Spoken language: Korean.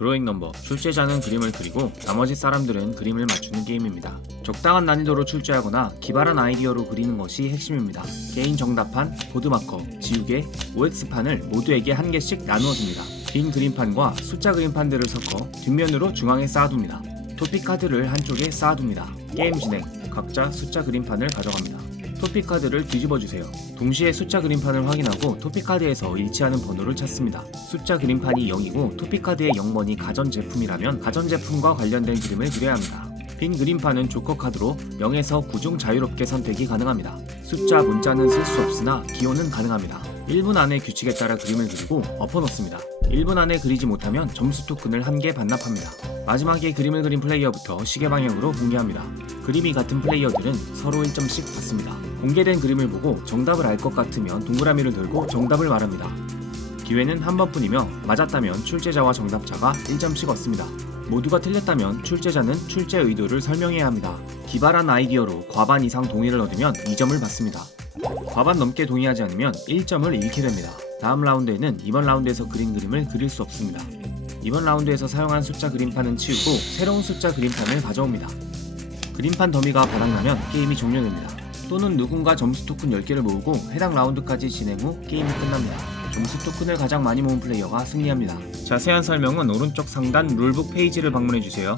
드로잉 넘버 출제자는 그림을 그리고 나머지 사람들은 그림을 맞추는 게임입니다. 적당한 난이도로 출제하거나 기발한 아이디어로 그리는 것이 핵심입니다. 개인 정답판, 보드마커, 지우개, OX판을 모두에게 한 개씩 나누어 줍니다. 빈 그림판과 숫자 그림판들을 섞어 뒷면으로 중앙에 쌓아둡니다. 토픽 카드를 한쪽에 쌓아둡니다. 게임 진행, 각자 숫자 그림판을 가져갑니다. 토픽 카드를 뒤집어 주세요. 동시에 숫자 그림판을 확인하고 토픽 카드에서 일치하는 번호를 찾습니다. 숫자 그림판이 0이고 토픽 카드의 0번이 가전 제품이라면 가전 제품과 관련된 그림을 그려야 합니다. 빈 그림판은 조커 카드로 0에서 9중 자유롭게 선택이 가능합니다. 숫자 문자는 쓸 수 없으나 기호는 가능합니다. 1분 안에 규칙에 따라 그림을 그리고 엎어놓습니다. 1분 안에 그리지 못하면 점수 토큰을 한 개 반납합니다. 마지막에 그림을 그린 플레이어부터 시계 방향으로 공개합니다. 그림이 같은 플레이어들은 서로 1점씩 받습니다. 공개된 그림을 보고 정답을 알 것 같으면 동그라미를 들고 정답을 말합니다. 기회는 한 번뿐이며 맞았다면 출제자와 정답자가 1점씩 얻습니다. 모두가 틀렸다면 출제자는 출제 의도를 설명해야 합니다. 기발한 아이디어로 과반 이상 동의를 얻으면 2점을 받습니다. 과반 넘게 동의하지 않으면 1점을 잃게 됩니다. 다음 라운드에는 이번 라운드에서 그린 그림을 그릴 수 없습니다. 이번 라운드에서 사용한 숫자 그림판은 치우고 새로운 숫자 그림판을 가져옵니다. 그림판 더미가 바닥나면 게임이 종료됩니다. 또는 누군가 점수 토큰 10개를 모으고 해당 라운드까지 진행 후 게임이 끝납니다. 점수 토큰을 가장 많이 모은 플레이어가 승리합니다. 자세한 설명은 오른쪽 상단 룰북 페이지를 방문해 주세요.